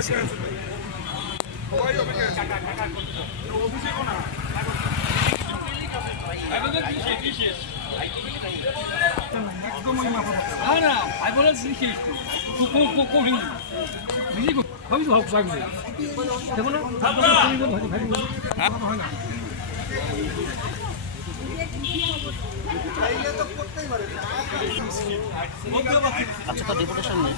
গেছে। আচ্ছা, তো ডেপুটেশন নেই।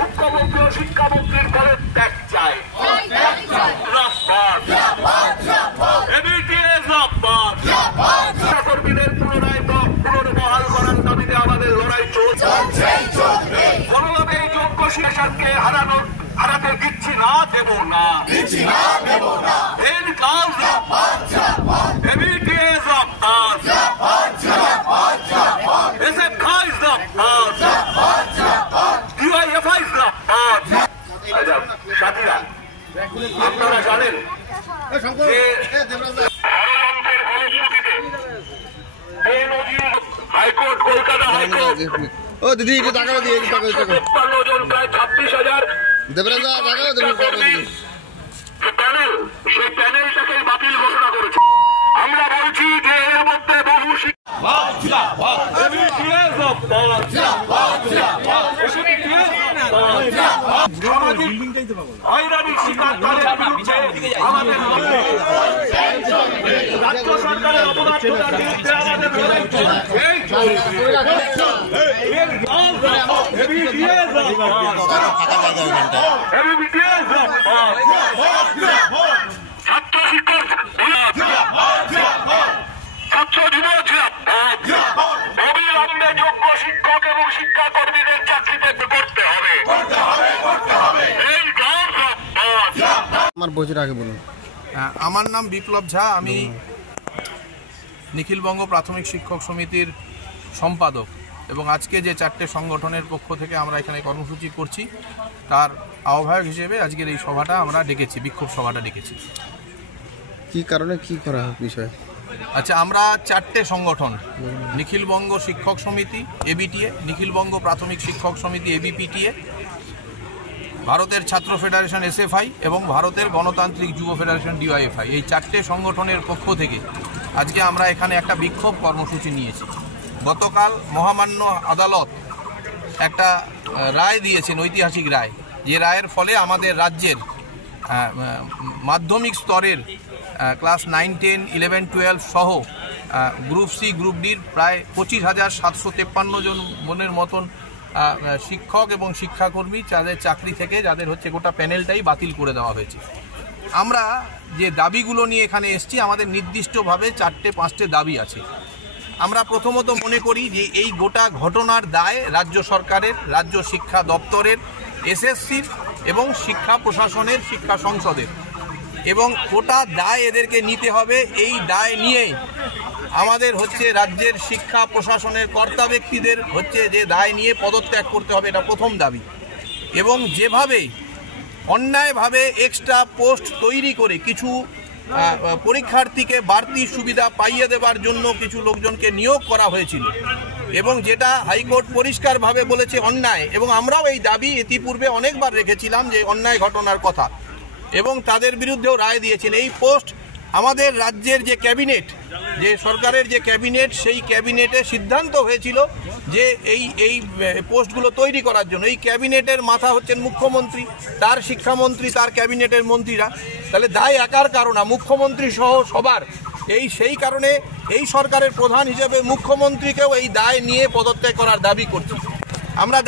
মুখ্যমন্ত্রী ও শিক্ষামন্ত্রীর পদত্যাগ চাই। কর্মীদের পুনর্বহাল করার দাবিতে আমাদের লড়াই চলছে। কোনোভাবে এই যোগ্য শিক্ষাকে হারাতে দিচ্ছি না, দেব না। সাথীরা, আপনারা জানেন যে হাইকোর্ট, কলকাতা হাইকোর্ট প্রায় 26,000 প্যানেল, সেই প্যানেলটাকে বাতিল ঘোষণা করেছে। আমরা বলছি যে এর মধ্যে বহু হয়রানির শিকার আমাদের রাজ্য সরকারের অপরাধতার বিরুদ্ধে আমাদের লড়াই চলছে। ছাত্র শিক্ষক, ছাত্র যুবক, অবিলম্বে যোগ্য শিক্ষক এবং শিক্ষাকর্মীদের চাকরিতে করতে হবে। আমার বছর আগে বলুন। আমার নাম বিপ্লব ঝা, আমি নিখিলবঙ্গ প্রাথমিক শিক্ষক সমিতির সম্পাদক এবং আজকে যে 4টে সংগঠনের পক্ষ থেকে আমরা এখানে কর্মসূচি করছি তার আহ্বায়ক হিসেবে আজকের এই সভাটা আমরা ডেকেছি, বিক্ষোভ সভাটা ডেকেছি। কি কারণে কি করা বিষয়? আচ্ছা, আমরা 4টে সংগঠন, নিখিলবঙ্গ শিক্ষক সমিতি এবিটিএ, নিখিলবঙ্গ প্রাথমিক শিক্ষক সমিতি এবিপিটিএ, ভারতের ছাত্র ফেডারেশন এসএফআই এবং ভারতের গণতান্ত্রিক যুব ফেডারেশন ডিওয়াইএফআই, এই 4টে সংগঠনের পক্ষ থেকে আজকে আমরা এখানে একটা বিক্ষোভ কর্মসূচি নিয়েছি। গতকাল মহামান্য আদালত একটা রায় দিয়েছেন, ঐতিহাসিক রায়, যে রায়ের ফলে আমাদের রাজ্যের মাধ্যমিক স্তরের ক্লাস 9, 10, 11, 12 সহ গ্রুপ সি, গ্রুপ ডির প্রায় 25,753 জন মনের মতন শিক্ষক এবং শিক্ষাকর্মী যাদের চাকরি থেকে যাদের হচ্ছে গোটা প্যানেলটাই বাতিল করে দেওয়া হয়েছে। আমরা যে দাবিগুলো নিয়ে এখানে এসেছি, আমাদের নির্দিষ্টভাবে 4-5টে দাবি আছে। আমরা প্রথমত মনে করি যে এই গোটা ঘটনার দায় রাজ্য সরকারের, রাজ্য শিক্ষা দপ্তরের, এসএসসির এবং শিক্ষা প্রশাসনের, শিক্ষা সংসদের, এবং গোটা দায় এদেরকে নিতে হবে। এই দায় নিয়ে আমাদের হচ্ছে রাজ্যের শিক্ষা প্রশাসনের কর্তা ব্যক্তিদের হচ্ছে যে দায় নিয়ে পদত্যাগ করতে হবে, এটা প্রথম দাবি। এবং যেভাবে অন্যায়ভাবে এক্সট্রা পোস্ট তৈরি করে কিছু পরীক্ষার্থীকে বাড়তি সুবিধা পাইয়ে দেবার জন্য কিছু লোকজনকে নিয়োগ করা হয়েছিল এবং যেটা হাইকোর্ট পরিষ্কারভাবে বলেছে অন্যায়, এবং আমরাও এই দাবি ইতিপূর্বে অনেকবার রেখেছিলাম যে অন্যায় ঘটনার কথা, এবং তাদের বিরুদ্ধেও রায় দিয়েছেন। এই পোস্ট আমাদের রাজ্যের যে ক্যাবিনেট, যে সরকারের যে ক্যাবিনেট, সেই ক্যাবিনেটে সিদ্ধান্ত হয়েছিল যে এই পোস্টগুলো তৈরি করার জন্য। এই ক্যাবিনেটের মাথা হচ্ছেন মুখ্যমন্ত্রী, তার শিক্ষামন্ত্রী, তার ক্যাবিনেটের মন্ত্রীরা। তাহলে দায় একার কারণ না, মুখ্যমন্ত্রী সহ সবার। সেই কারণে এই সরকারের প্রধান হিসেবে মুখ্যমন্ত্রীকেও এই দায় নিয়ে পদত্যাগ করার দাবি করছি আমরা।